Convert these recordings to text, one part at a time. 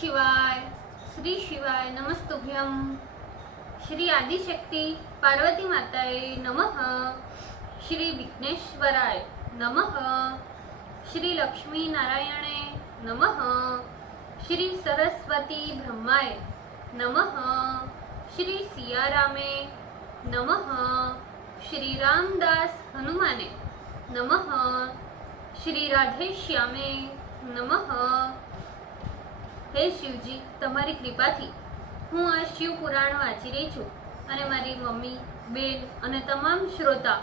शिवाय, श्री शिवाय नमस्तुभ्यम। श्री आदिशक्ति पार्वती माताए नमः। श्री विघ्नेश्वराय नमः। श्री लक्ष्मी नारायणे नमः। श्री सरस्वती ब्रह्माय नमः। श्री सियारामे नमः। श्री रामदास हनुमाने नमः। श्री राधेश्यामे नमः। हे शिवजी, તમારી કૃપાથી હું આ શિવ પુરાણ વાંચી રહી છું અને મારી મમ્મી, બેન અને તમામ શ્રોતા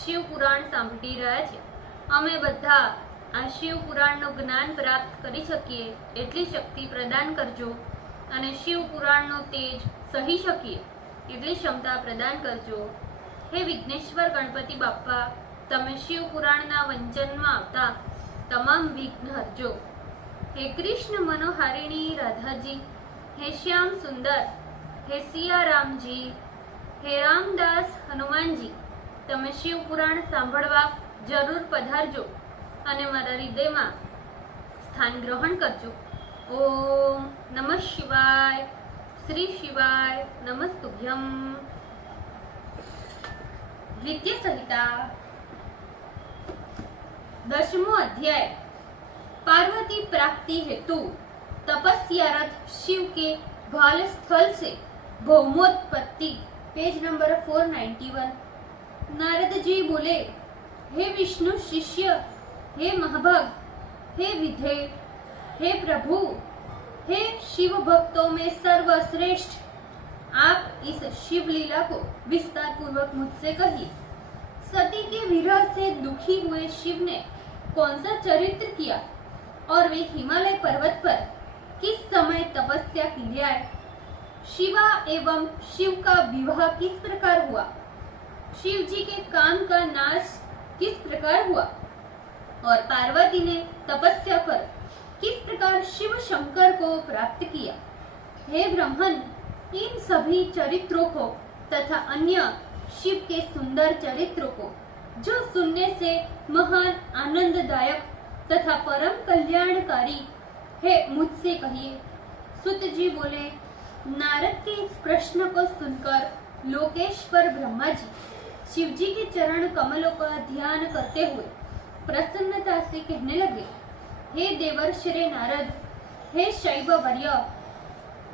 શિવ પુરાણ સાંભળી રહ્યા છે। અમે બધા આ શિવ પુરાણનું જ્ઞાન પ્રાપ્ત કરી શકીએ એટલી શક્તિ પ્રદાન કરજો અને શિવ પુરાણનો તેજ સહી શકીએ એટલી ક્ષમતા પ્રદાન કરજો। હે વિઘ્નેશ્વર ગણપતિ બાપ્પા, તમે શિવ પુરાણના વંચનમાં આવતા તમામ વિઘ્ન હરજો। हे कृष्ण मनोहारिणी राधा जी, हे श्याम सुंदर, हे सिया राम जी, हे रामदास हनुमान जी, तमे शिव पुराण सांभळवा जरूर पधारजो अने मारा हृदयमां स्थान ग्रहण करजो। ओम नमः शिवाय, श्री शिवाय नमस्तुभ्यम। द्वितीय संहिता 10मो अध्याय। पार्वती प्राप्ति हेतु तपस्यारत शिव के भाल स्थल से भौमोत्पत्ति। Page number 491। नारद जी बोले, हे विष्णु शिष्य, हे महाभाग, हे विधे, हे प्रभु, हे शिव भक्तों में सर्वश्रेष्ठ, आप इस शिव लीला को विस्तार पूर्वक मुझसे कहिए। सती के विरह से दुखी हुए शिव ने कौन सा चरित्र किया और वे हिमालय पर्वत पर किस समय तपस्या के लिए आए? शिवा एवं शिव का विवाह किस प्रकार हुआ? शिव जी के काम का नाश किस प्रकार हुआ? और पार्वती ने तपस्या पर किस प्रकार शिव शंकर को प्राप्त किया? हे ब्रह्मन, इन सभी चरित्रों को तथा अन्य शिव के सुंदर चरित्रों को जो सुनने से महान आनंददायक तथा परम कल्याणकारी है, मुझसे कहिए। सुत जी बोले, नारद के इस प्रश्न को सुनकर लोकेश्वर ब्रह्मा जी शिव जी के चरण कमलों का ध्यान करते हुए प्रसन्नता से कहने लगे, हे देवर्षि नारद, हे शैव वर्य,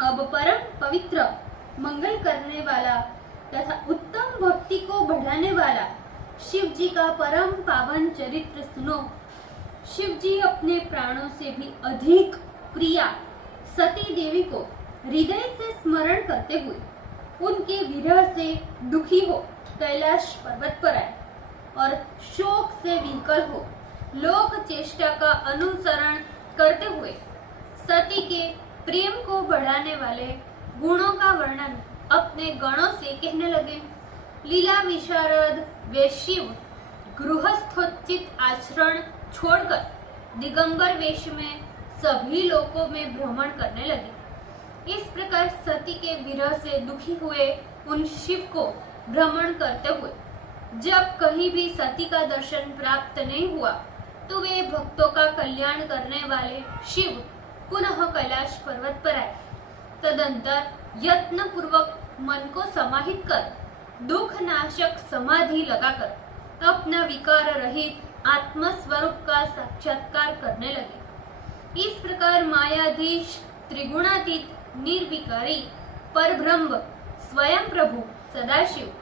अब परम पवित्र मंगल करने वाला तथा उत्तम भक्ति को बढ़ाने वाला शिव जी का परम पावन चरित्र सुनो। शिव जी अपने प्राणों से भी अधिक प्रिया सती देवी को हृदय से स्मरण करते हुए उनके विरह से दुखी हो कैलाश पर्वत पर आए और शोक से विकल हो लोक चेष्टा का अनुसरण करते हुए सती के प्रेम को बढ़ाने वाले गुणों का वर्णन अपने गणों से कहने लगे। लीला विशारद वे शिव गृहस्थोचित आचरण छोड़कर दिगंबर वेश में सभी लोकों में भ्रमण करने लगे। इस प्रकार सती के विरह से दुखी हुए उन शिव को भ्रमण करते हुए जब कहीं भी सती का दर्शन प्राप्त नहीं हुआ तो वे भक्तों का कल्याण करने वाले शिव पुनः कैलाश पर्वत पर आए। तदंतर यत्न पूर्वक मन को समाहित कर दुख नाशक समाधि लगाकर अपना विकार रहित आत्म स्वरूप का साक्षात्कार करने लगे। इस प्रकार मायाधीश त्रिगुणातीत निर्विकारी परब्रह्म स्वयं प्रभु सदाशिव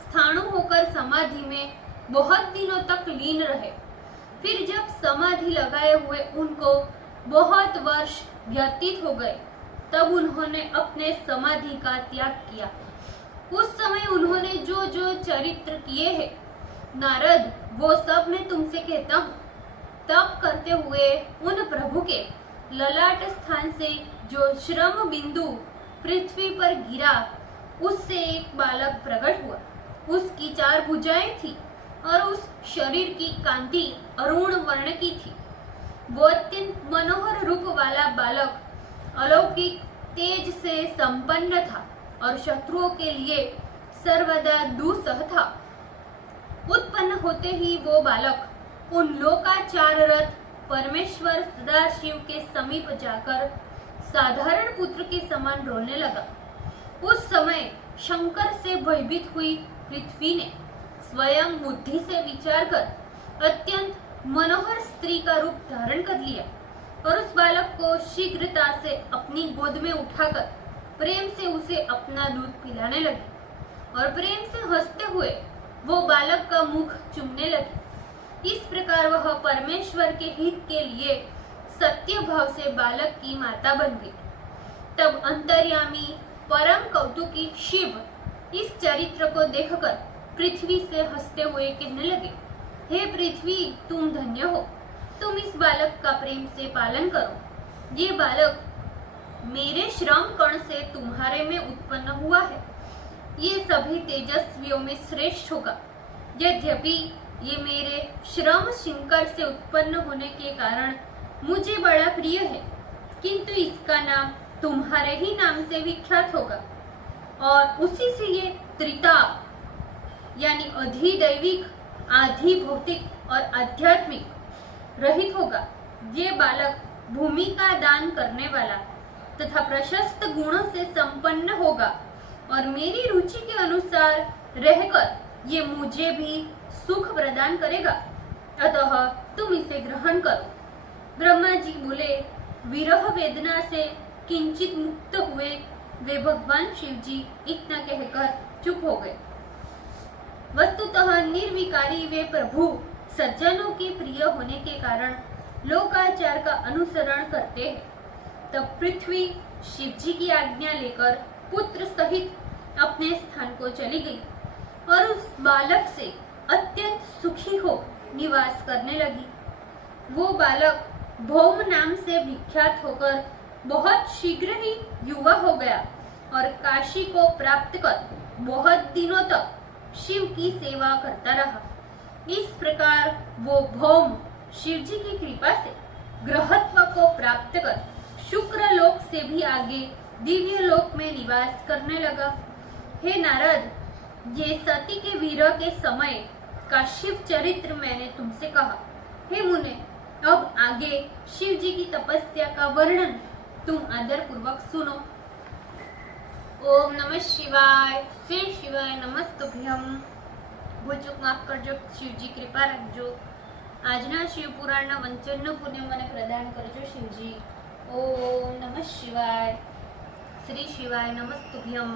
स्थाणु होकर समाधि में बहुत दिनों तक लीन रहे। फिर जब समाधि लगाए हुए उनको बहुत वर्ष व्यतीत हो गए तब उन्होंने अपने समाधि का त्याग किया। उस समय उन्होंने जो जो चरित्र किए हैं नारद, वो सब मैं तुमसे कहता हूँ। तप करते हुए उन प्रभु के ललाट स्थान से जो श्रम बिंदु पृथ्वी पर गिरा उससे एक बालक प्रकट हुआ। उसकी 4 भुजाएं थी और उस शरीर की कांति अरुण वर्ण की थी। वो अत्यंत मनोहर रूप वाला बालक अलौकिक तेज से संपन्न था और शत्रुओं के लिए सर्वदा दुस्सह था। उत्पन्न होते ही वो बालक उन लोकाचार रथ परमेश्वर सदाशिव के समीप जाकर साधारण पुत्र के समान रोने लगा। उस समय शंकर से भयभीत हुई पृथ्वी ने स्वयं बुद्धि से विचार कर अत्यंत मनोहर स्त्री का रूप धारण कर लिया और उस बालक को शीघ्रता से अपनी गोद में उठाकर प्रेम से उसे अपना दूध पिलाने लगी और प्रेम से हंसते हुए वो बालक का मुख चूमने लगी। इस प्रकार वह परमेश्वर के हित के लिए सत्य भाव से बालक की माता बन गई। तब अंतर्यामी परम कौतुकी शिव इस चरित्र को देखकर पृथ्वी से हंसते हुए कहने लगे, हे पृथ्वी, तुम धन्य हो, तुम इस बालक का प्रेम से पालन करो। ये बालक मेरे श्रम कण से तुम्हारे में उत्पन्न हुआ है। ये सभी तेजस्वियों में श्रेष्ठ होगा। यद्यपि ये मेरे श्रम शिंकर से उत्पन्न होने के कारण मुझे बड़ा प्रिय है, किंतु इसका नाम तुम्हारे ही नाम से विख्यात होगा और उसी से ये त्रिताप यानी अधिदैविक, आधि भौतिक और आध्यात्मिक रहित होगा। ये बालक भूमि का दान करने वाला तथा प्रशस्त गुणों से संपन्न होगा और मेरी रुचि के अनुसार रहकर ये मुझे भी सुख प्रदान करेगा, अतः तुम इसे ग्रहण करो। ब्रह्मा जी बोले। विरह वेदना से किंचित मुक्त हुए वे भगवान शिव जी इतना कहकर चुप हो गए। वस्तुतः निर्विकारी वे प्रभु सज्जनों के प्रिय होने के कारण लोकाचार का अनुसरण करते हैं। तब पृथ्वी शिव जी की आज्ञा लेकर पुत्र सहित अपने स्थान को चली गई और उस बालक से अत्यंत सुखी हो निवास करने लगी। वो बालक भौम नाम से विख्यात होकर बहुत शीघ्र ही युवा हो गया और काशी को प्राप्त कर बहुत दिनों तक शिव की सेवा करता रहा। इस प्रकार वो भौम शिव जी की कृपा से ग्रहत्व को प्राप्त कर शुक्र लोक से भी आगे दिव्य लोक में निवास करने लगा। हे नारद, ये सती के विरह के समय का शिव चरित्र मैंने तुमसे कहा। हे मुने, अब आगे शिव जी की तपस्या का वर्णन तुम आदर पूर्वक सुनो। ओम नमः शिवाय। श्री शिवाय नमस्तुभ्यम। भूल चूक माफ करजो, शिवजी कृपा रखजो। આજના શિવપુરાણના વંચનનું પુણ્ય મને પ્રદાન કરજો શિવજી। ઓમ નમઃ શિવાય। શ્રી શિવાય નમસ્તુભ્યમ।